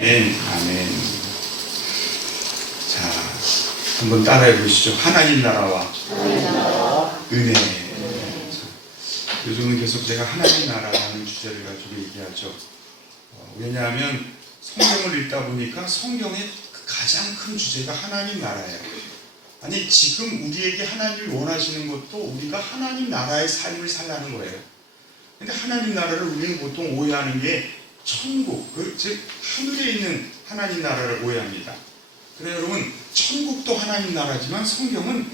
아멘. 자, 한번 따라해 보시죠. 하나님 나라와 은혜. 요즘은 계속 제가 하나님 나라라는 주제를 가지고 얘기하죠. 왜냐하면 성경을 읽다 보니까 성경의 가장 큰 주제가 하나님 나라예요. 아니, 지금 우리에게 하나님을 원하시는 것도 우리가 하나님 나라의 삶을 살라는 거예요. 근데 하나님 나라를 우리는 보통 오해하는 게 천국, 즉 하늘에 있는 하나님 나라를 오해합니다. 그래 여러분, 천국도 하나님 나라지만 성경은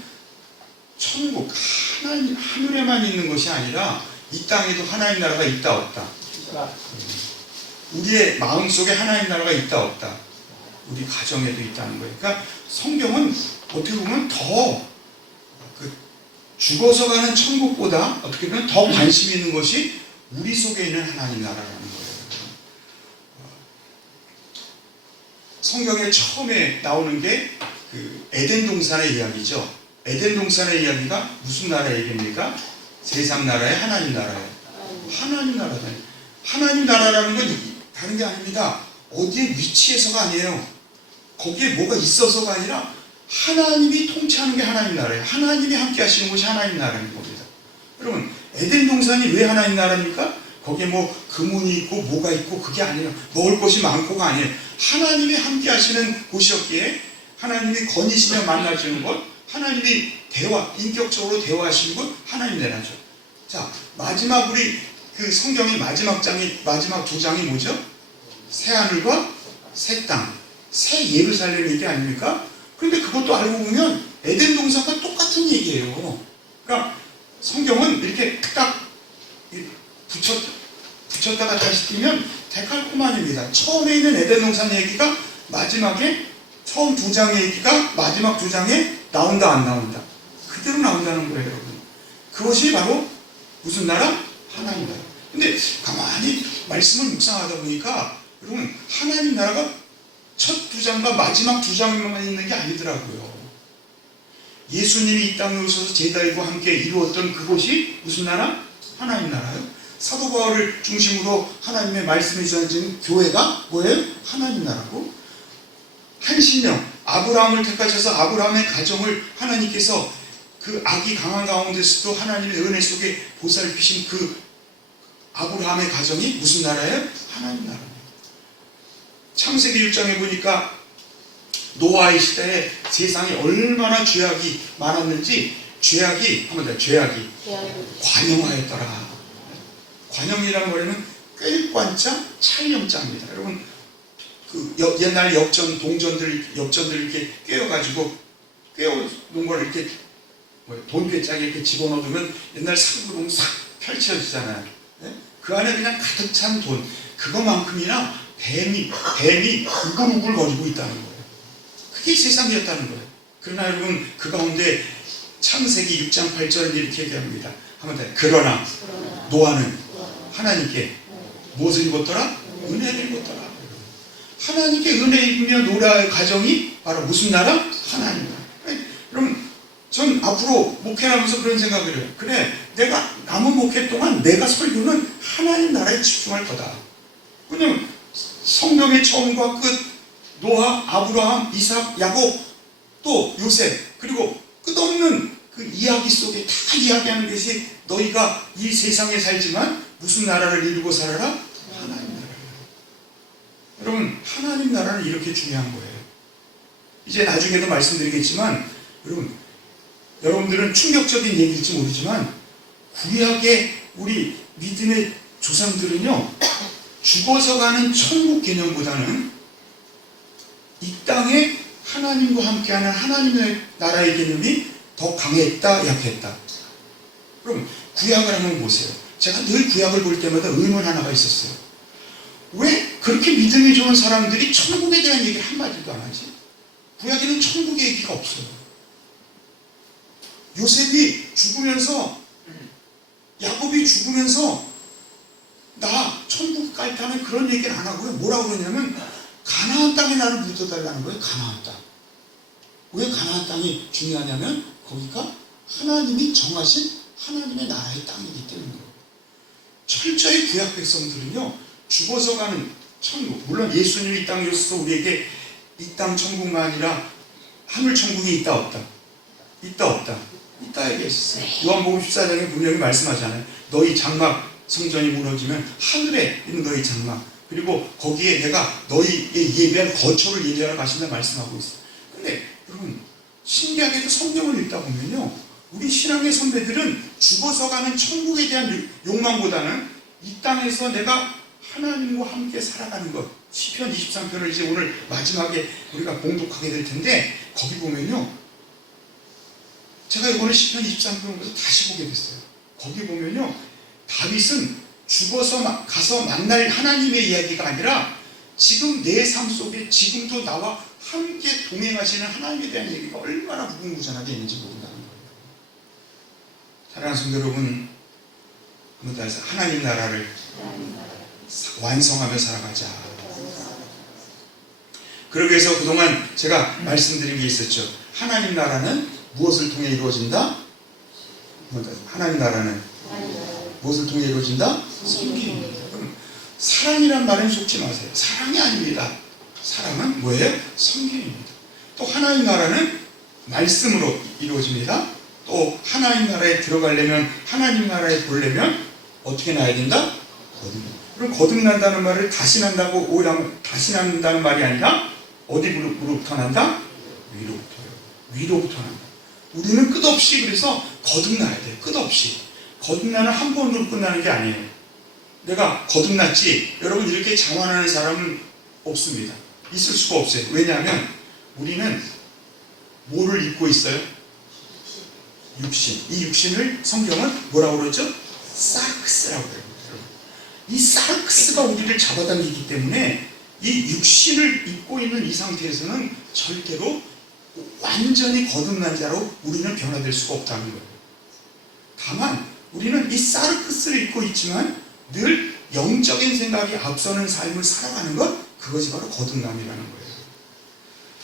천국, 하늘에만 있는 것이 아니라 이 땅에도 하나님 나라가 있다 없다. 우리의 마음속에 하나님 나라가 있다 없다. 우리 가정에도 있다는 거예요. 그러니까 성경은 어떻게 보면 더 죽어서 가는 천국보다 어떻게 보면 더 관심 있는 것이 우리 속에 있는 하나님 나라라는 거예요. 성경에 처음에 나오는 게 에덴 동산의 이야기죠. 에덴 동산의 이야기가 무슨 나라의 얘기입니까? 세상 나라의 하나님 나라예요. 하나님 나라다. 하나님 나라라는 건 다른 게 아닙니다. 어디에 위치해서가 아니에요. 거기에 뭐가 있어서가 아니라 하나님이 통치하는 게 하나님 나라예요. 하나님이 함께 하시는 것이 하나님 나라인 겁니다. 여러분, 에덴 동산이 왜 하나님 나라입니까? 거기에 뭐 금운이 있고 뭐가 있고 그게 아니에요. 먹을 것이 많고가 아니에요. 하나님이 함께 하시는 곳이었기에 하나님이 거니시며 만나주는 것, 하나님이 인격적으로 대화하시는 것, 하나님 나라죠. 자, 마지막 우리 성경의 마지막 두 장이 뭐죠? 새하늘과 새 땅, 새 예루살렘 얘기 아닙니까? 그런데 그것도 알고 보면 에덴 동산과 똑같은 얘기예요. 그러니까 성경은 이렇게 딱 붙였다가 다시 띄면 데칼코마니입니다. 처음에 있는 에덴 동산 얘기가 마지막에 처음 두 장의 얘기가 마지막 두 장에 나온다 안 나온다. 그대로 나온다는 거예요, 여러분. 그것이 바로 무슨 나라? 하나님 나라. 근데 가만히 말씀을 묵상하다 보니까 여러분, 하나님 나라가 첫 두 장과 마지막 두 장만 있는 게 아니더라고요. 예수님이 이 땅에 오셔서 제자들과 함께 이루었던 그곳이 무슨 나라? 하나님 나라요. 사도 바울을 중심으로 하나님의 말씀이 전해진 교회가 뭐예요? 하나님 나라고. 한신령 아브라함을 택하셔서 아브라함의 가정을 하나님께서 그 악이 강한 가운데서도 하나님의 은혜 속에 보살피신 그 아브라함의 가정이 무슨 나라예요? 하나님 나라입니다. 창세기 1장에 보니까 노아의 시대에 세상에 얼마나 죄악이 많았는지 죄악이 관영하였더라. 관영이라는 말에는 꿰관자 찰영자입니다. 여러분, 옛날 동전들 이렇게 꿰어놓은 걸 이렇게 돈깨짝에 이렇게 집어넣으면 옛날 상구름 싹 펼쳐지잖아요. 네? 그 안에 그냥 가득 찬 돈, 그거만큼이나 뱀이 우글우글 거리고 있다는 거예요. 그게 세상이었다는 거예요. 그러나 여러분, 그 가운데 창세기 6장 8절에 이렇게 얘기합니다. 한번 더. 그러나 노아는 하나님께 무엇을 입었더라? 은혜를 입었더라. 하나님께 은혜 입으며 노아의 가정이 바로 무슨 나라? 하나님 나라. 여러분, 전 앞으로 목회를 하면서 그런 생각을 해요. 그래, 내가 남은 목회 동안 내가 설교는 하나님 나라에 집중할 거다. 왜냐면 성경의 처음과 끝, 노아, 아브라함, 이삭, 야곱, 또 요셉, 그리고 끝없는 그 이야기 속에 다 이야기하는 것이 너희가 이 세상에 살지만 무슨 나라를 이루고 살아라? 하나님 나라를. 여러분, 하나님 나라는 이렇게 중요한 거예요. 이제 나중에도 말씀드리겠지만 여러분들은 충격적인 얘기일지 모르지만 구약의 우리 믿음의 조상들은요, 죽어서 가는 천국 개념보다는 이 땅에 하나님과 함께하는 하나님의 나라의 개념이 더 강했다, 약했다. 그럼 구약을 한번 보세요. 제가 늘 구약을 볼 때마다 의문 하나가 있었어요. 왜 그렇게 믿음이 좋은 사람들이 천국에 대한 얘기를 한마디도 안 하지? 구약에는 천국의 얘기가 없어요. 요셉이 죽으면서, 야곱이 죽으면서 나 천국 갈 때는 그런 얘기를 안 하고요. 뭐라고 그러냐면 가나안 땅에 나를 묻어달라는 거예요. 가나안 땅. 왜 가나안 땅이 중요하냐면 거기가 하나님이 정하신 하나님의 나라의 땅이기 때문에. 철저히 구약 백성들은요, 죽어서 가는 천국. 물론 예수님이 이 땅에 오셔서 우리에게 이 땅 천국만 아니라 하늘 천국이 있다 없다? 있다 없다? 있다 얘기했어요. 요한복음 14장에 분명히 말씀하잖아요. 너희 장막 성전이 무너지면 하늘에 있는 너희 장막, 그리고 거기에 내가 너희의 예배한 거처를 예비하러 가신다 말씀하고 있어요. 근데 여러분, 신기하게도 성경을 읽다 보면요, 우리 신앙의 선배들은 죽어서 가는 천국에 대한 욕망보다는 이 땅에서 내가 하나님과 함께 살아가는 것, 시편 23편을 이제 오늘 마지막에 우리가 봉독하게 될 텐데, 거기 보면요, 제가 이번에 시편 23편을 보면서 다시 보게 됐어요. 거기 보면요, 다윗은 죽어서 가서 만날 하나님의 이야기가 아니라 지금 내 삶 속에 지금도 나와 함께 동행하시는 하나님에 대한 얘기가 얼마나 무궁무진하게 있는지 모른다는 거예요. 사랑하는 성도 여러분, 한번 더 해서 하나님 나라를 완성하며 살아가자. 그러기 위해서 그동안 제가 말씀드린 게 있었죠. 하나님 나라는 무엇을 통해 이루어진다? 하나님 나라는 무엇을 통해 이루어진다? 섬김입니다. 사랑이란 말은 속지 마세요. 사랑이 아닙니다. 사랑은 뭐예요? 섬김입니다. 또 하나님 나라는 말씀으로 이루어집니다. 또 하나님 나라에 들어가려면, 하나님 나라에 보려면 어떻게 나야 된다? 그럼 거듭난다는 말을 다시 난다고 오해하면, 다시 난다는 말이 아니라 어디로부터 난다? 위로부터요. 위로부터 난다. 우리는 끝없이 그래서 거듭나야 돼요. 끝없이. 거듭나는 한 번으로 끝나는 게 아니에요. 내가 거듭났지, 여러분 이렇게 자만하는 사람은 없습니다. 있을 수가 없어요. 왜냐하면 우리는 뭐를 입고 있어요? 육신. 이 육신을 성경은 뭐라고 그러죠? 사르크스라고 그래요. 이 사르크스가 우리를 잡아당기기 때문에 이 육신을 입고 있는 이 상태에서는 절대로 완전히 거듭난 자로 우리는 변화될 수가 없다는 거예요. 다만 우리는 이 사르크스를 입고 있지만 늘 영적인 생각이 앞서는 삶을 살아가는 것, 그것이 바로 거듭남이라는 거예요.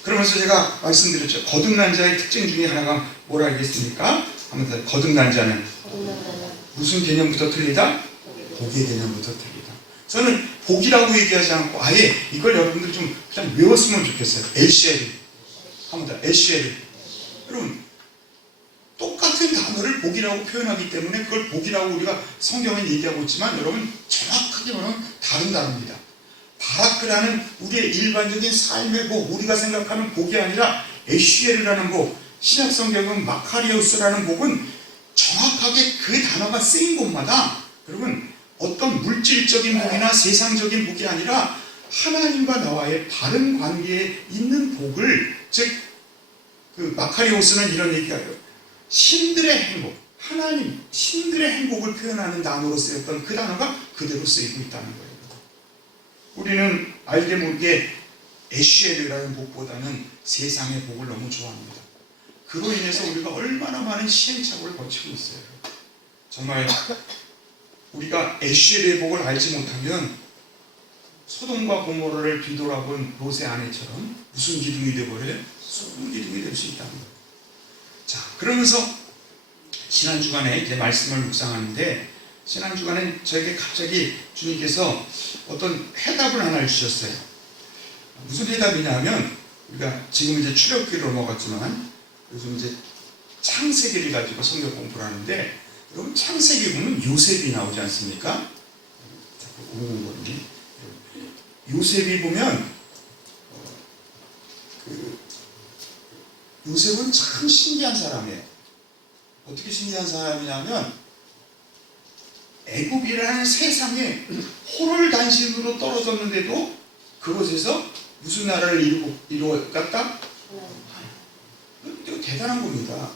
그러면서 제가 말씀드렸죠. 거듭난 자의 특징 중에 하나가 뭐라 하겠습니까? 한번 더. 거듭난 자는 무슨 개념부터 틀리다? 복의 개념부터 틀리다. 저는 복이라고 얘기하지 않고 아예 이걸 여러분들 좀 그냥 외웠으면 좋겠어요. 엘쉐르. 한번 더. 엘쉐르. 여러분, 똑같은 단어를 복이라고 표현하기 때문에 그걸 복이라고 우리가 성경에 얘기하고 있지만, 여러분 정확하게 말하면 다른 단어입니다. 바라크라는 우리의 일반적인 삶의 복, 우리가 생각하는 복이 아니라 에쉬에르라는 복, 신약 성경은 마카리오스라는 복은 정확하게 그 단어가 쓰인 곳마다 여러분 어떤 물질적인 복이나 세상적인 복이 아니라 하나님과 나와의 바른 관계에 있는 복을, 즉 그 마카리오스는 이런 얘기가요. 신들의 행복, 하나님, 신들의 행복을 표현하는 단어로 쓰였던 그 단어가 그대로 쓰이고 있다는 거예요. 우리는 알게 모르게 에쉬에르라는 복보다는 세상의 복을 너무 좋아합니다. 그로 인해서 우리가 얼마나 많은 시행착오를 거치고 있어요. 정말 우리가 에쉬에르의 복을 알지 못하면 소돔과 고모라를 뒤돌아본 롯의 아내처럼 무슨 기둥이 되어버려요? 소금 기둥이 될 수 있다는 거예요. 자, 그러면서 지난주간에 이제 말씀을 묵상하는데, 지난주간에 저에게 갑자기 주님께서 어떤 해답을 하나를 주셨어요. 무슨 해답이냐면, 우리가 지금 이제 출애굽기로 넘어갔지만 요즘 이제 창세기를 가지고 성경 공부를 하는데, 여러분 창세기 보면 요셉이 나오지 않습니까? 자꾸 공공거리니. 요셉이 보면 요셉은 참 신기한 사람이에요. 어떻게 신기한 사람이냐면, 애굽이라는 세상에 호롤단신으로 떨어졌는데도 그곳에서 무슨 나라를 이루었다? 이거 대단한 겁니다.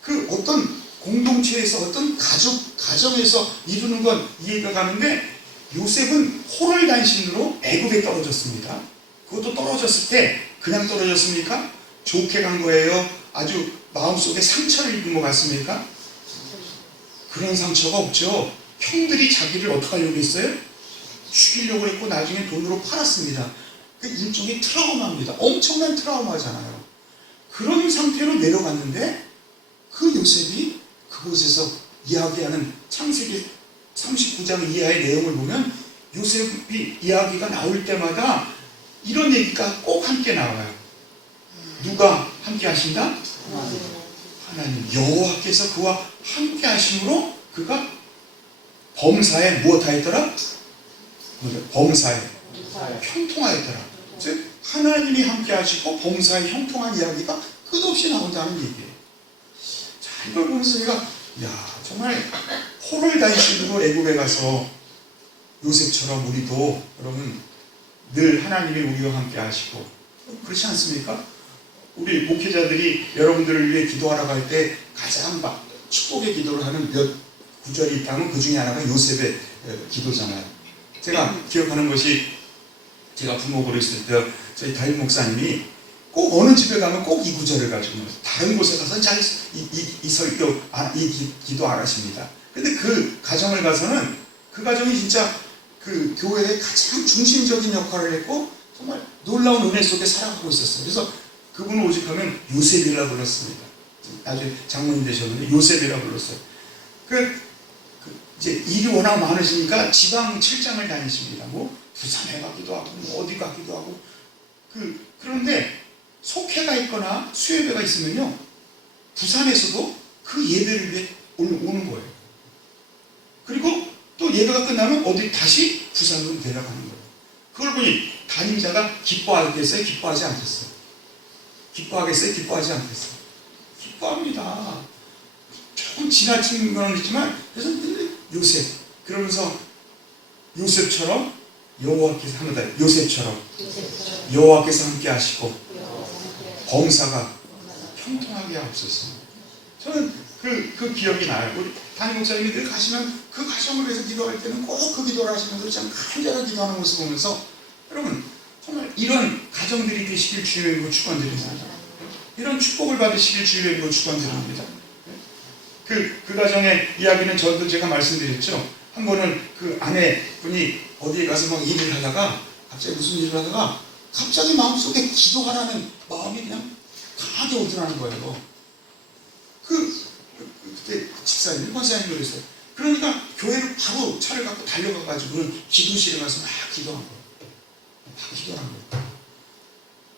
그 어떤 공동체에서, 어떤 가정에서 이루는 건 이해가 가는데, 요셉은 호롤단신으로 애굽에 떨어졌습니다. 그것도 떨어졌을 때 그냥 떨어졌습니까? 좋게 간 거예요? 아주 마음속에 상처를 입은 것 같습니까? 그런 상처가 없죠. 형들이 자기를 어떻게 하려고 했어요? 죽이려고 했고 나중에 돈으로 팔았습니다. 그 일종의 트라우마입니다. 엄청난 트라우마잖아요. 그런 상태로 내려갔는데 그 요셉이 그곳에서 이야기하는 창세기 39장 이하의 내용을 보면 요셉이 이야기가 나올 때마다 이런 얘기가 꼭 함께 나와요. 누가 함께 하신다? 하나님. 여호와께서 그와 함께 하심으로 그가 범사에 무엇하였더라? 범사에 형통하였더라. 즉 하나님이 함께 하시고 범사에 형통한 이야기가 끝없이 나온다는 얘기예요. 자, 이걸 보면서 제가 정말 호를 다이시고 애굽에 가서 요셉처럼 우리도 여러분 늘 하나님이 우리와 함께 하시고 그렇지 않습니까? 우리 목회자들이 여러분들을 위해 기도하러 갈 때 가장 축복의 기도를 하는 몇 구절이 있다면 그 중에 하나가 요셉의 기도잖아요. 제가 기억하는 것이 제가 부목으로 있을 때 저희 담임 목사님이 꼭 어느 집에 가면 꼭 이 구절을 가지고 다른 곳에 가서 잘 이 설교, 이 기도 안 하십니다. 근데 그 가정을 가서는 그 가정이 진짜 그 교회의 가장 중심적인 역할을 했고 정말 놀라운 은혜 속에 살아가고 있었어요. 그래서 그분을 오직하면 요셉이라 불렀습니다. 나중에 장로님 되셨는데 요셉이라 불렀어요. 이제 일이 워낙 많으시니까 지방 출장을 다니십니다. 뭐 부산에 가기도 하고 뭐 어디 가기도 하고 그런데 속회가 있거나 수요예배가 있으면요 부산에서도 그 예배를 위해 오는 거예요. 그리고 또 예배가 끝나면 어디 다시 부산으로 내려가는 거예요. 그걸 보니 담임자가 기뻐하겠어요? 기뻐하지 않겠어요? 기뻐하겠어요? 기뻐하지 않겠어요? 기뻐합니다. 조금 지나친 건 있지만 그래서 요셉 그러면서 요셉처럼 여호와께서 합니다. 요셉처럼 여호와께서 함께 하시고 범사가 형통하게 하옵소서. 저는 그 기억이 나요. 우리 담임 목사님이 늘 가시면 그 가정을 위해서 기도할 때는 꼭 그 기도를 하시면서 참 간절하게 기도하는 모습 보면서 여러분 정말 이런 가정들이 되시길 주의 이름으로 축원드립니다. 이런 축복을 받으시길 주의 이름으로 축원드립니다. 그 가정의 이야기는 저도 제가 말씀드렸죠. 한 번은 그 아내분이 어디에 가서 막 일을 하다가 갑자기 무슨 일을 하다가 갑자기 마음속에 기도하라는 마음이 그냥 강하게 오더라는 거예요. 그때 집사님, 권사님이 그랬어요. 그러니까 교회로 바로 차를 갖고 달려가가지고는 기도실에 가서 막 기도한 거예요. 막 기도한 거예요.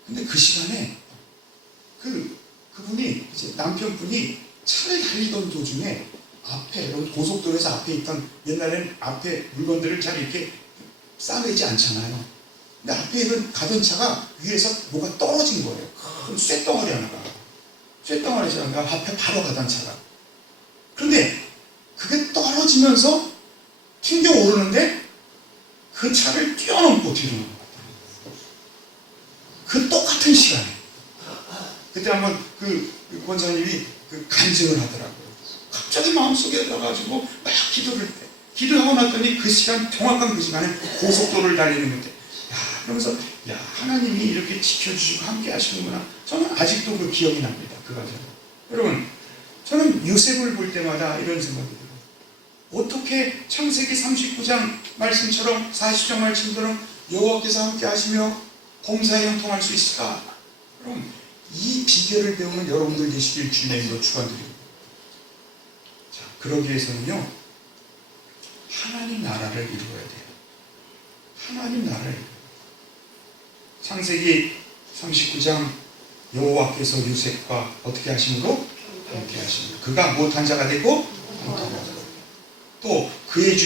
근데 그 시간에 그분이 이제 남편분이 차를 달리던 도중에 앞에 고속도로에서 앞에 있던 옛날에는 앞에 물건들을 잘 이렇게 싸매지 않잖아요. 근데 앞에 가던 차가 위에서 뭐가 떨어진 거예요. 큰 쇳덩어리 하나가. 쇳덩어리 하나가 앞에 바로 가던 차가. 그런데 그게 떨어지면서 튕겨 오르는데 그 차를 뛰어넘고 뒤로 넘어갔다. 그 똑같은 시간에. 그때 한번 그 권사님이 간증을 하더라고요. 갑자기 마음속에 들어가지고 막 기도하고 났더니 그 시간, 정확한 그 시간에 고속도로를 달리는 건데, 그러면서, 하나님이 이렇게 지켜주시고 함께 하시는구나. 저는 아직도 그 기억이 납니다. 그 과정. 여러분, 저는 요셉을 볼 때마다 이런 생각이 들어요. 어떻게 창세기 39장 말씀처럼 40장 말씀처럼 여호와께서 함께 하시며 범사에 형통할 수 있을까? 여러분, 이 비결을 배우는 여러분들 되시길 주님의 이름으로 축원드립니다. 자, 그러기 위해서는요, 하나님 나라를 이루어야 돼요. 하나님 나라를. 창세기 39장 여호와께서 요셉과 어떻게 하심으로? 함께 하십니다. 그가 못한 자가 되고 또 그의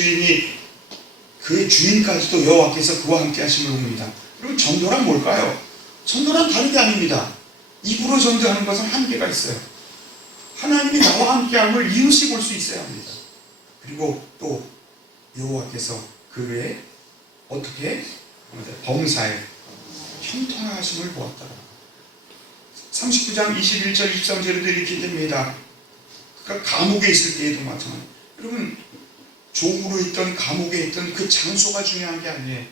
주인까지도 여호와께서 그와 함께 하심을 봅니다. 그럼 전도란 뭘까요? 전도란 다른 게 아닙니다. 입으로 전도하는 것은 한계가 있어요. 하나님이 나와 함께함을 이웃이 볼 수 있어야 합니다. 그리고 또 여호와께서 그의 어떻게 범사에 형통하심을 보았더라. 39장 21절 23절에도 이렇게 됩니다. 그러니까 감옥에 있을 때에도 마찬가지. 여러분, 종으로 있던 감옥에 있던 그 장소가 중요한 게 아니에요.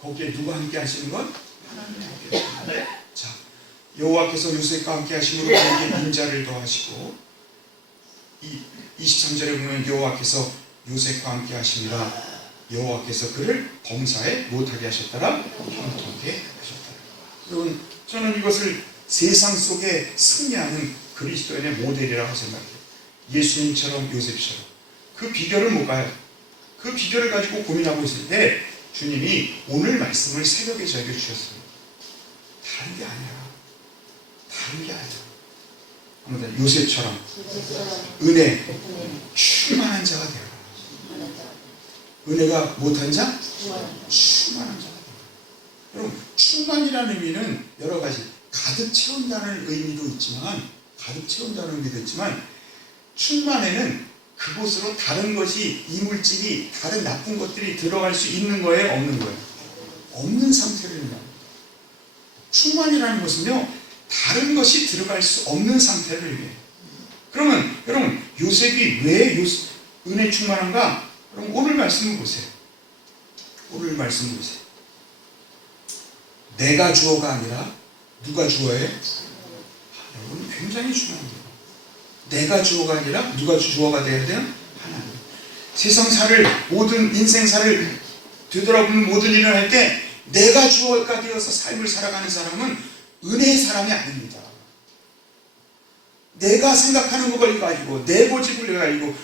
거기에 누가 함께 하시는 건? 하나님이 함께 하시는. 자, 여호와께서 요셉과 함께 하심으로 그에게 인자를 더하시고, 23절에 보면 여호와께서 요셉과 함께 하십니다. 여호와께서 그를 범사에 못하게 하셨더라, 형통하게 하셨더라. 여러분, 저는 이것을 세상 속에 승리하는 그리스도인의 모델이라고 생각해요. 예수님처럼 요셉처럼. 그 비결은 뭘까요? 그 비결을 가지고 고민하고 있을 때 주님이 오늘 말씀을 새벽에 저에게 주셨습니다. 다른 게 아니야. 다른 게 아니야. 아무튼 요셉처럼 은혜 충만한 자가 되어라. 은혜가 못한 자? 충만한 자가 되어라. 여러분, 충만이라는 의미는 여러 가지, 가득 채운다는 의미도 있지만, 충만에는 그곳으로 다른 것이, 이물질이, 다른 나쁜 것들이 들어갈 수 있는 거예요? 없는 거예요? 없는 상태를 말합니다. 충만이라는 것은요, 다른 것이 들어갈 수 없는 상태를 얘기해요. 그러면 여러분, 요셉이 왜 은혜 충만한가? 그럼 오늘 말씀을 보세요. 오늘 말씀을 보세요. 내가 주어가 아니라 누가 주어예요? 여러분, 굉장히 중요합니다. 내가 주어가 아니라 누가 주어가 되어야 돼요? 하나님. 세상사를, 모든 인생사를 되돌아보는 모든 일을 할 때 내가 주어가 되어서 삶을 살아가는 사람은 은혜의 사람이 아닙니다. 내가 생각하는 걸 가지고, 내 고집을 가지고,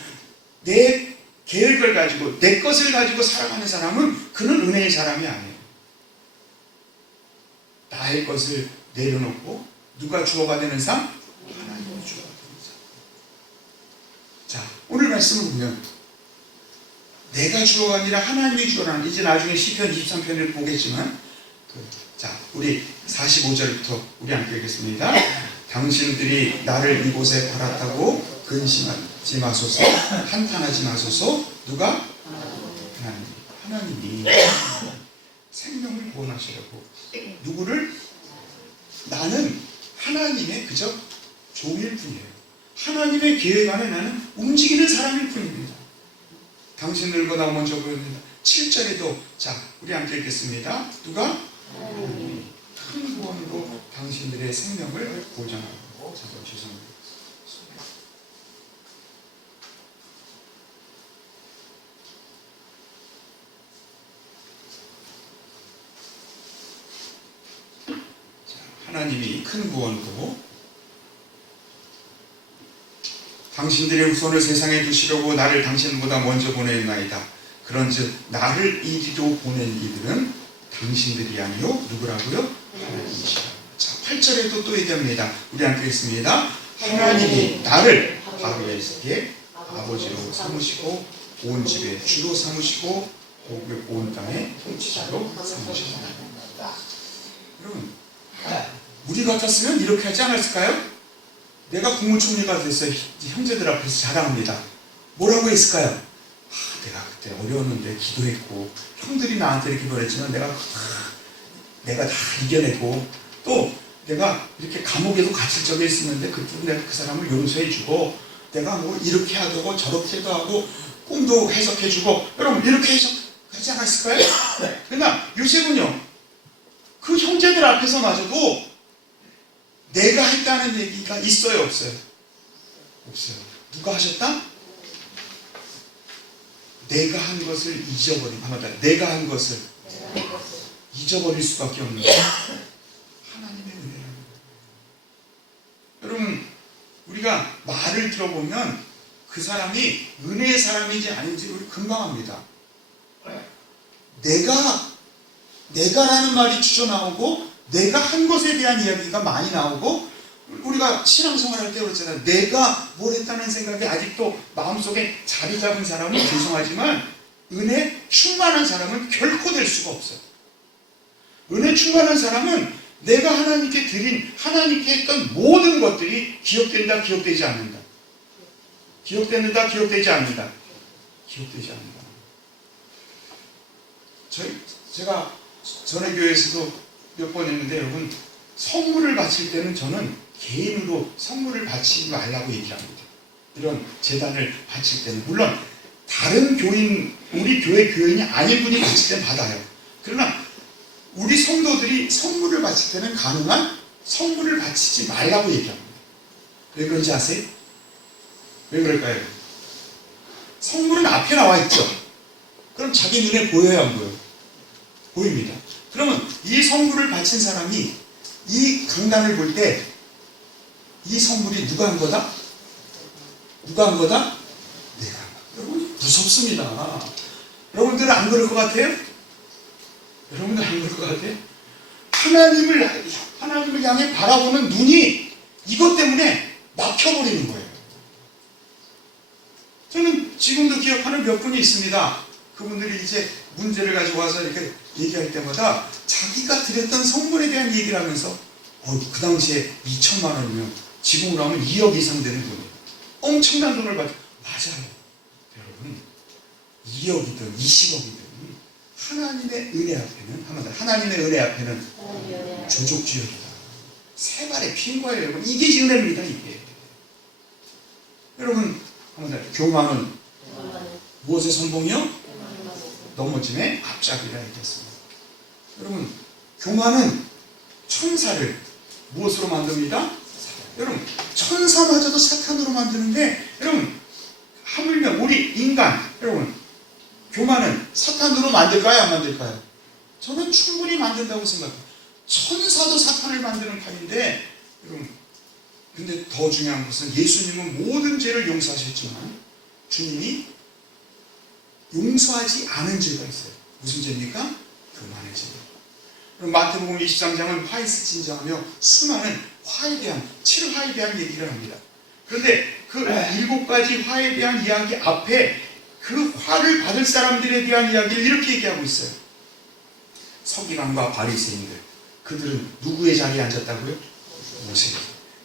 내 계획을 가지고, 내 것을 가지고 살아가는 사람은 그는 은혜의 사람이 아니에요. 나의 것을 내려놓고 누가 주어가 되는 삶? 하나님이 주어가 되는 삶. 자, 오늘 말씀을 보면 내가 주어가 아니라 하나님이 주어라는, 이제 나중에 시편 23편을 보겠지만, 자, 우리 45절부터 우리 함께 읽겠습니다. 당신들이 나를 이곳에 팔았다고 근심하지 마소서, 한탄하지 마소서. 누가? 하나님이 생명을 구원하시려고. 누구를? 나는 하나님의 그저 종일 뿐이에요. 하나님의 계획 안에 나는 움직이는 사람일 뿐입니다. 당신들보다 먼저 보였습니다. 7절에도, 자, 우리 함께 읽겠습니다. 누가? 하나님이 큰 구원으로 당신들의 생명을 보장하고. 잠깐 죄송합니다. 하나님이 큰 구원으로 당신들의 후손을 세상에 두시려고 나를 당신보다 먼저 보냈나이다. 그런즉 나를 이리로 보낸 이들은 당신들이 아니요 누구라고요? 하나님이시라. 자, 8절에도 또 얘기합니다. 우리 함께 읽습니다. 하나님이 나를 바로에게 아버지로 삼으시고 온 집의 주로 삼으시고 온 땅의 통치자로 삼으셨다. 여러분, 우리 같았으면 이렇게 하지 않았을까요? 내가 국무총리가 됐어요. 형제들 앞에서 자랑합니다. 뭐라고 했을까요? 내가 그때 어려웠는데 기도했고, 형들이 나한테 이렇게 보냈지만 내가 다 이겨내고, 또 내가 이렇게 감옥에도 갇힐 적이 있었는데 그때 내가 그 사람을 용서해주고, 내가 뭐 이렇게 하고 저렇게도 하고 꿈도 해석해주고. 여러분, 이렇게 해석하지 않았을까요? 그러나 요셉은요, 그 형제들 앞에서마저도 내가 했다는 얘기가 있어요, 없어요? 없어요. 누가 하셨다? 내가 한 것을 잊어버린, 내가 한 것을 잊어버릴 수밖에 없는 거예요. 하나님의 은혜라는 거예요. 여러분, 우리가 말을 들어보면 그 사람이 은혜의 사람인지 아닌지 우리 금방 압니다. 내가라는 말이 주저나오고, 내가 한 것에 대한 이야기가 많이 나오고, 우리가 신앙생활 할 때 그렇잖아요. 내가 뭘 했다는 생각이 아직도 마음속에 자리 잡은 사람은 죄송하지만 은혜 충만한 사람은 결코 될 수가 없어요. 은혜 충만한 사람은 내가 하나님께 드린, 하나님께 했던 모든 것들이 기억된다, 기억되지 않는다. 기억된다, 기억되지 않는다. 기억되지 않는다. 제가 전에 교회에서도 몇 번 했는데, 여러분, 선물을 바칠 때는 저는 개인으로 선물을 바치지 말라고 얘기를 합니다. 이런 재단을 바칠 때는. 물론 다른 교인, 우리 교회 교인이 아닌 분이 바칠 때는 받아요. 그러나 우리 성도들이 선물을 바칠 때는 가능한 선물을 바치지 말라고 얘기합니다. 왜 그런지 아세요? 왜 그럴까요? 선물은 앞에 나와 있죠. 그럼 자기 눈에 보여요, 안 보여요? 보입니다. 그러면 이 선물을 바친 사람이 이 강단을 볼 때 이 선물이 누가 한 거다? 누가 한 거다? 내가 한 거다. 여러분, 무섭습니다. 여러분들은 안 그럴 것 같아요? 여러분들 안 그럴 것 같아요? 하나님을 향해 바라보는 눈이 이것 때문에 막혀버리는 거예요. 저는 지금도 기억하는 몇 분이 있습니다. 그분들이 이제 문제를 가지고 와서 이렇게 얘기할 때마다 자기가 드렸던 선물에 대한 얘기를 하면서 그 당시에 2천만 원이면 지금으로 하면 2억 이상 되는 돈이에요. 엄청난 돈을 받죠. 맞아요. 여러분 2억이든 20억이든 하나님의 은혜 앞에는 하나님의 은혜 앞에는 조족지역이다. 세 발의 피인 거예요. 여러분 이게 은혜입니다. 이게. 여러분 교만은 무엇의 선봉이요? 넘어짐의 앞잡이라 얘기했습니다. 여러분 교만은 천사를 무엇으로 만듭니다? 여러분 천사마저도 사탄으로 만드는데 여러분 하물며 우리 인간 여러분 교만은 사탄으로 만들까요? 안 만들까요? 저는 충분히 만든다고 생각해요. 천사도 사탄을 만드는 판인데 여러분 근데 더 중요한 것은 예수님은 모든 죄를 용서하셨지만 주님이 용서하지 않은 죄가 있어요. 무슨 죄입니까? 교만의 죄. 마태복음 23장은 화이스 진정하며 수많은 칠화에 대한 얘기를 합니다. 그런데 그 7가지 화에 대한 이야기 앞에 그 화를 받을 사람들에 대한 이야기를 이렇게 얘기하고 있어요. 서기관과 바리새인들 그들은 누구의 자리에 앉았다고요? 모세.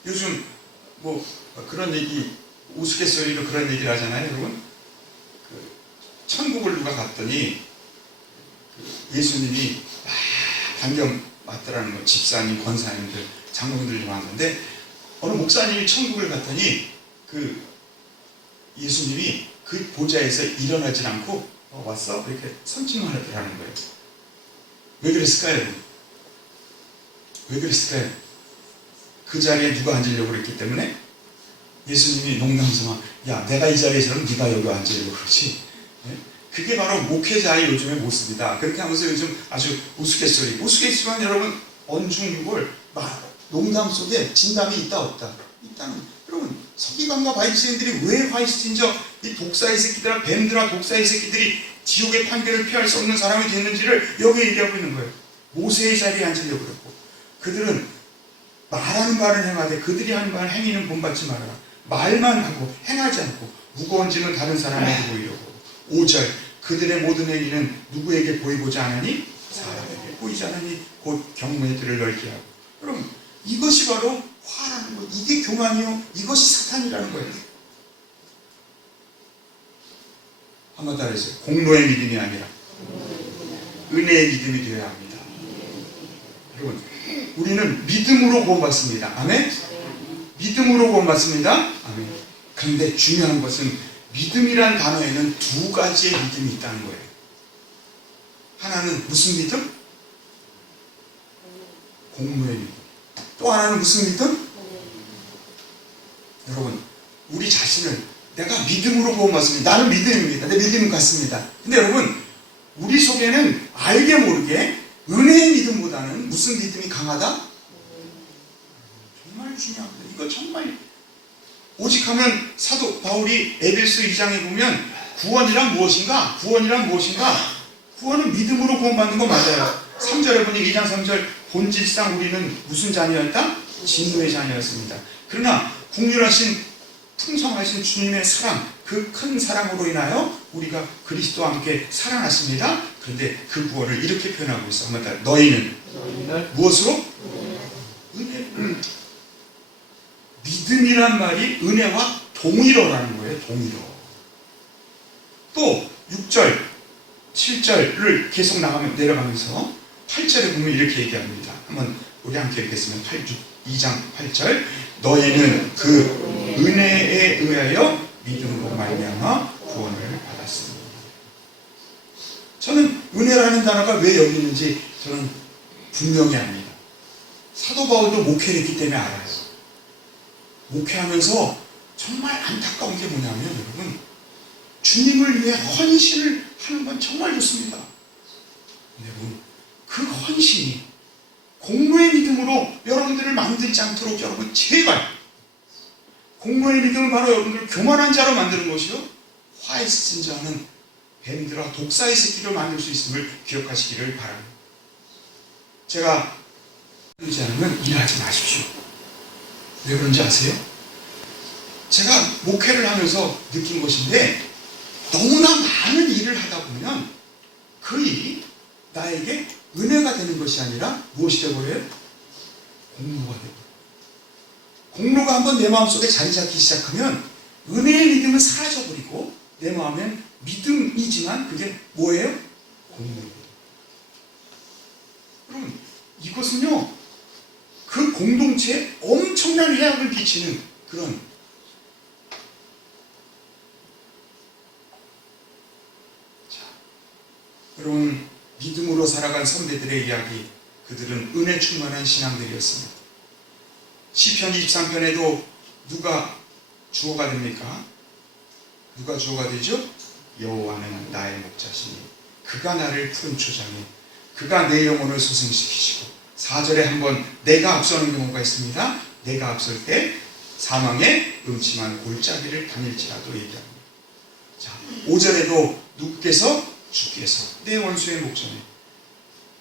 요즘 뭐 그런 얘기 우스갯소리로 그런 얘기를 하잖아요. 여러분 천국을 누가 갔더니 예수님이 반경 맞더라는 거 집사님, 권사님들, 장로님들 좀 왔는데 어느 목사님이 천국을 갔더니 그 예수님이 그 보좌에서 일어나지 않고 왔어? 이렇게 선짓만 하더라는 거예요. 왜 그랬을까요? 왜 그랬을까요? 그 자리에 누가 앉으려고 그랬기 때문에 예수님이 농담삼아 야 내가 이 자리에 있으면 네가 여기 앉으려고 그러지. 그게 바로 목회자의 요즘의 모습이다. 그렇게 하면서 요즘 아주 우스갯소리지만 여러분 언중육을 농담 속에 진담이 있다 없다. 있다는 여러분 서기관과 바리새인들이 왜 화이트진저 이 독사의 새끼들아 뱀들아 독사의 새끼들이 지옥의 판결을 피할 수 없는 사람이 됐는지를 여기 얘기하고 있는 거예요. 모세의 자리에 앉으려고 그랬고 그들은 말하는 바를 행하되 그들이 하는 바를 행위는 본받지 말아라. 말만 하고 행하지 않고 무거운 짐은 다른 사람에게 보이려고 5절 그들의 모든 행위는 누구에게 보이고자 하나니? 사람에게 보이지 않으니 곧 경문의 뜰을 넓게 하고 여러분 이것이 바로 화라는 거예요. 이게 교만이요. 이것이 사탄이라는 거예요. 한번 따라해주세요. 공로의 믿음이 아니라 은혜의 믿음이 되어야 합니다. 여러분 우리는 믿음으로 구원받습니다. 아멘? 믿음으로 구원받습니다. 아멘. 그런데 중요한 것은 믿음이란 단어에는 2가지의 믿음이 있다는 거예요. 하나는 무슨 믿음? 공로의 믿음. 또 하나는 무슨 믿음? 여러분 우리 자신을 내가 믿음으로 구원받습니다. 나는 믿음입니다. 내 믿음은 같습니다. 근데 여러분 우리 속에는 알게 모르게 은혜의 믿음보다는 무슨 믿음이 강하다? 정말 중요합니다. 이거 정말 오직하면 사도 바울이 에베소 2장에 보면 구원이란 무엇인가? 구원은 믿음으로 구원받는 거 맞아요. 3절에 보니 2장 3절 본질상 우리는 무슨 자녀였다? 진노의 자녀였습니다. 그러나 국률하신 풍성하신 주님의 사랑 그 큰 사랑으로 인하여 우리가 그리스도와 함께 살아났습니다. 그런데 그 구원을 이렇게 표현하고 있어. 너희는 무엇으로? 은혜. 믿음이란 말이 은혜와 동일어라는 거예요. 동일어. 또 6절, 7절을 계속 내려가면서 8절에 보면 이렇게 얘기합니다. 한번 우리 함께 읽겠습니다. 2장 8절 너희는 그 은혜에 의하여 믿음으로 말미암아 구원을 받았습니다. 저는 은혜라는 단어가 왜 여기 있는지 저는 분명히 압니다. 사도 바울도 목회를 했기 때문에 알아요. 목회하면서 정말 안타까운 게 뭐냐면 여러분 주님을 위해 헌신을 하는 건 정말 좋습니다. 여러분 그 헌신이 공로의 믿음으로 여러분들을 만들지 않도록 여러분 제발 공로의 믿음은 바로 여러분들을 교만한 자로 만드는 것이요 화에 진저하는 뱀들과 독사의 새끼를 만들 수 있음을 기억하시기를 바랍니다. 제가 그러지 않으면 일하지 마십시오. 왜 그런지 아세요? 제가 목회를 하면서 느낀 것인데 너무나 많은 일을 하다 보면 그 일이 나에게 은혜가 되는 것이 아니라 무엇이 되어버려요? 공로가 되어버려요. 공로가 한번 내 마음속에 자리 잡기 시작하면 은혜의 믿음은 사라져버리고 내 마음엔 믿음이지만 그게 뭐예요? 공로예요. 여러분 이것은요 그 공동체에 엄청난 해악을 끼치는 그런 여러분 믿음으로 살아간 선배들의 이야기 그들은 은혜 충만한 신앙들이었습니다. 시편 23편에도 누가 주어가 됩니까? 누가 주어가 되죠? 여호와는 나의 목자시니 그가 나를 푸른 초장에 그가 내 영혼을 소생시키시고 4절에 한번 내가 앞서는 경우가 있습니다. 내가 앞설 때 사망의 음침한 골짜기를 다닐지라도 얘기합니다. 자, 5절에도 누구께서? 주께서 내 원수의 목전에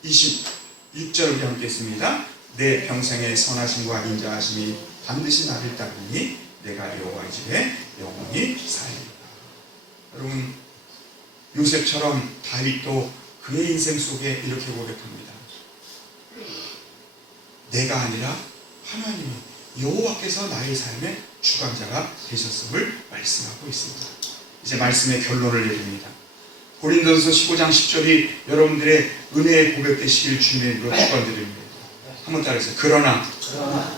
26절 우리 함께 했습니다. 내 평생의 선하심과 인자하심이 반드시 나를 따르니 내가 여호와의 집에 영원히 살리라. 여러분 요셉처럼 다윗도 그의 인생 속에 이렇게 고백합니다. 내가 아니라 하나님이 여호와께서 나의 삶의 주관자가 되셨음을 말씀하고 있습니다. 이제 말씀의 결론을 내립니다. 고린도전서 15장 10절이 여러분들의 은혜의 고백되시길 주님의 이름으로 축원드립니다. 한번 따라해서 그러나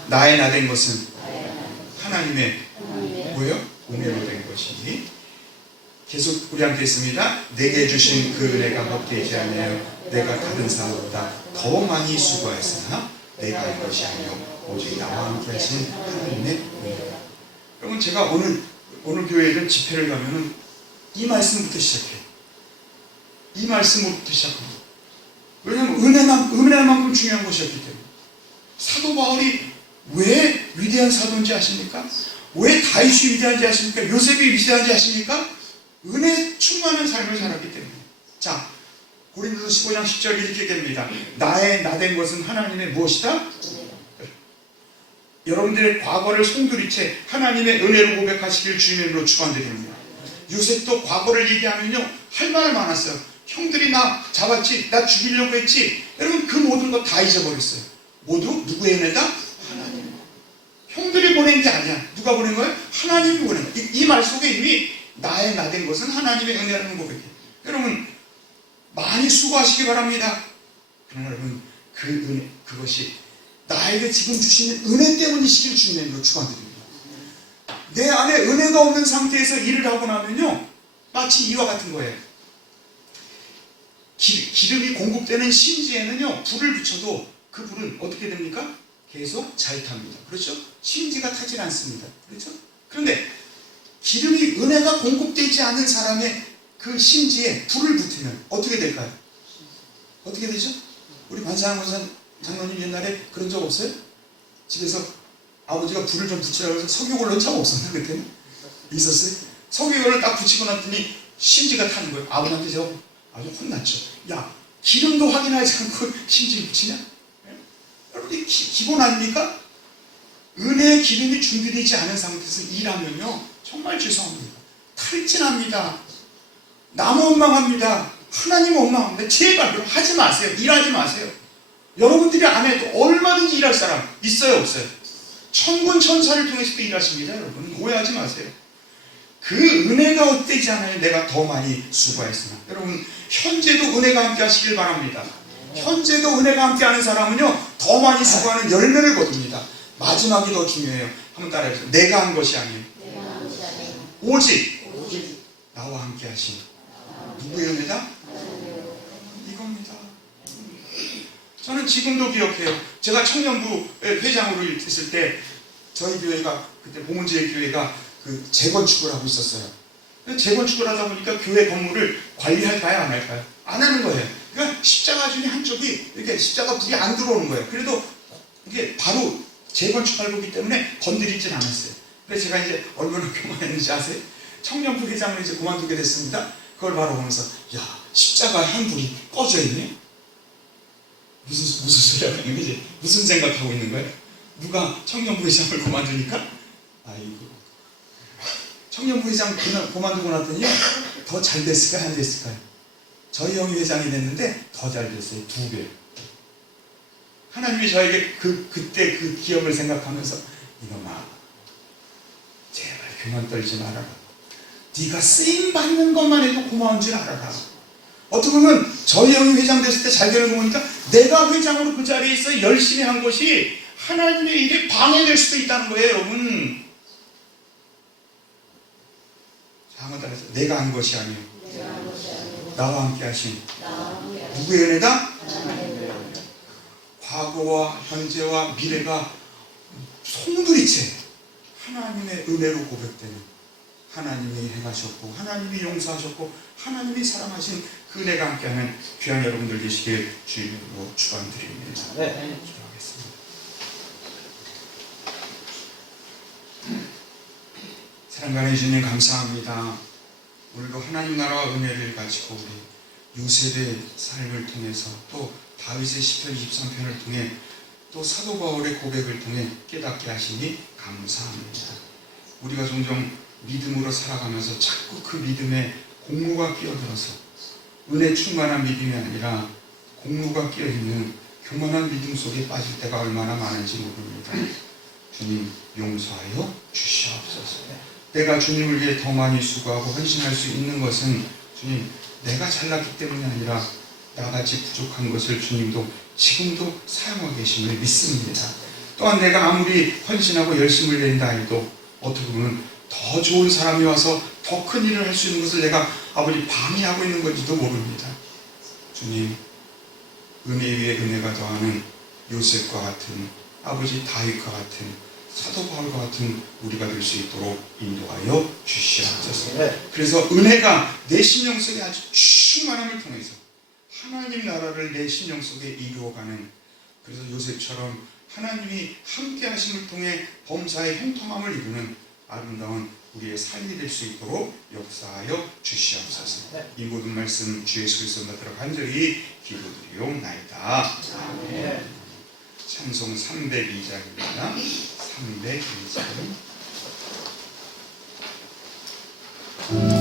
나의 나된 것은 하나님의 뭐예요? 은혜로 된 것이니 계속 우리 함께 있습니다. 내게 주신 그 은혜가 헛되지 않아요. 내가 다른 사람보다 더 많이 수고했으나 내가 한 것이 아니요 오직 나와 함께 하신 하나님의 은혜다. 여러분 제가 오늘 교회를 집회를 가면은 이 말씀부터 시작해요. 이 말씀부터 시작합니다. 왜냐하면 은혜만큼 중요한 것이었기 때문에. 사도 바울이 왜 위대한 사도인지 아십니까? 왜 다윗이 위대한지 아십니까? 요셉이 위대한지 아십니까? 은혜 충만한 삶을 살았기 때문에. 자, 고린도서 15장 10절 이렇게 됩니다. 나의 나된 것은 하나님의 무엇이다? 여러분들의 과거를 송두리째 하나님의 은혜로 고백하시길 주님의 이름으로 축원드립니다. 요셉도 과거를 얘기하면요 할 말 많았어요. 형들이 나 잡았지, 나 죽이려고 했지. 여러분 그 모든 거 다 잊어버렸어요. 모두 누구의 은혜다? 하나님. 형들이 보낸 게 아니야. 누가 보낸 거예요? 하나님이 보낸 거예요. 이 말 속에 이미 나의 나된 것은 하나님의 은혜라는 고백이에요. 여러분 많이 수고하시기 바랍니다. 그러나 여러분 그 은혜, 그것이 나에게 지금 주시는 은혜 때문이시길 주님의 이름으로 축원드립니다. 내 안에 은혜가 없는 상태에서 일을 하고 나면요 마치 이와 같은 거예요. 기름이 공급되는 심지에는요 불을 붙여도 그 불은 어떻게 됩니까? 계속 잘 탑니다. 그렇죠? 심지가 타질 않습니다. 그렇죠? 그런데 기름이 은혜가 공급되지 않은 사람의 그 심지에 불을 붙으면 어떻게 될까요? 어떻게 되죠? 우리 관사한 장로님 옛날에 그런 적 없어요? 집에서 아버지가 불을 좀 붙이라고 해서 석유골 넣은 적 없었나 그때는? 있었어요? 석유골을 딱 붙이고 났더니 심지가 타는 거예요. 아버지한테 제가 아주 혼났죠. 야, 기름도 확인하지 않고 심지 붙이냐? 네? 여러분, 기본 아닙니까? 은혜의 기름이 준비되지 않은 상태에서 일하면요, 정말 죄송합니다. 탈진합니다. 남 원망합니다. 하나님 원망합니다. 제발 그럼 하지 마세요. 일하지 마세요. 여러분들이 안 해도 얼마든지 일할 사람 있어요, 없어요? 천군 천사를 통해서도 일하십니다, 여러분. 오해하지 마세요. 그 은혜가 헛되지 않아요. 내가 더 많이 수고했으나. 여러분 현재도 은혜가 함께 하시길 바랍니다. 현재도 은혜가 함께 하는 사람은요 더 많이 수고하는 열매를 거둡니다. 마지막이 더 중요해요. 한번 따라해보세요. 내가 한 것이 아니에요. 오직 나와 함께 하신 누구의 은혜다? 이겁니다. 저는 지금도 기억해요. 제가 청년부 회장으로 있을 때 저희 교회가 그때 봉은지의 교회가 그 재건축을 하고 있었어요. 재건축을 하다 보니까 교회 건물을 관리할까요? 안 할까요? 안 하는 거예요. 그러니까 십자가 중에 한쪽이 이렇게 십자가 불이 안 들어오는 거예요. 그래도 이게 바로 재건축할 거기 때문에 건드리진 않았어요. 그래서 제가 이제 얼마나 교만했는지 아세요? 청년부 회장을 이제 그만두게 됐습니다. 그걸 바라보면서 야 십자가 한 불이 꺼져 있네. 무슨 소리 하고 있는 거지? 무슨 생각하고 있는 거야? 누가 청년부 회장을 그만두니까? 아이고. 청년부 회장 그만두고 났더니 더 잘 됐을까요? 안 됐을까요? 저희 형이 회장이 됐는데 더 잘 됐어요. 2배. 하나님이 저에게 그때 그 기억을 생각하면서 이놈아 제발 그만 떨지 말아라. 네가 쓰임 받는 것만 해도 고마운 줄 알아라. 어떻게 보면 저희 형이 회장 됐을 때 잘 되는 거 보니까 내가 회장으로 그 자리에 있어 열심히 한 것이 하나님의 일에 방해될 수도 있다는 거예요, 여러분. 자, 한번 따라서 내가 한 것이 아니요 나와 함께 하신 누구의 은혜다? 과거와 현재와 미래가 송두리째 하나님의 은혜로 고백되는, 하나님이 행하셨고 하나님이 용서하셨고 하나님이 사랑하신 그 은혜가 함께하는 귀한 여러분들 되시길 주님으로 축원드립니다. 기도하겠습니다. 사랑하는 주님 감사합니다. 오늘도 하나님 나라와 은혜를 가지고 우리 요셉의 삶을 통해서 또 다윗의 시편 23편을 통해 또 사도 바울의 고백을 통해 깨닫게 하시니 감사합니다. 우리가 종종 믿음으로 살아가면서 자꾸 그 믿음에 공무가 끼어들어서 은혜 충만한 믿음이 아니라 공무가 끼어있는 교만한 믿음 속에 빠질 때가 얼마나 많은지 모릅니다. 주님 용서하여 주시옵소서. 내가 주님을 위해 더 많이 수고하고 헌신할 수 있는 것은 주님 내가 잘났기 때문이 아니라 나같이 부족한 것을 주님도 지금도 사용하고 계심을 믿습니다. 또한 내가 아무리 헌신하고 열심을 낸다 해도 어떻게 보면 더 좋은 사람이 와서 더 큰 일을 할 수 있는 것을 내가 아버지 방해하고 있는 건지도 모릅니다. 주님 은혜 위에 은혜가 더하는 요셉과 같은 아버지 다윗과 같은 사도 바울과 같은 우리가 될 수 있도록 인도하여 주시옵소서. 그래서 은혜가 내 심령 속에 아주 충만함을 통해서 하나님 나라를 내 심령 속에 이루어가는, 그래서 요셉처럼 하나님이 함께 하심을 통해 범사의 형통함을 이루는 아름다운 우리의 삶이 될 수 있도록 역사하여 주시옵소서. 이 모든 말씀 주 예수 그리스도 받들어 간절히 기도드리옵나이다. 찬송 302장입니다. 302장.